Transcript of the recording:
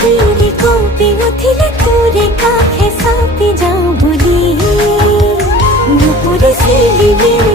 जिले कोपी उथिले तोरे काखे सापी जाऊं बुली नुपुरे सिली मेरे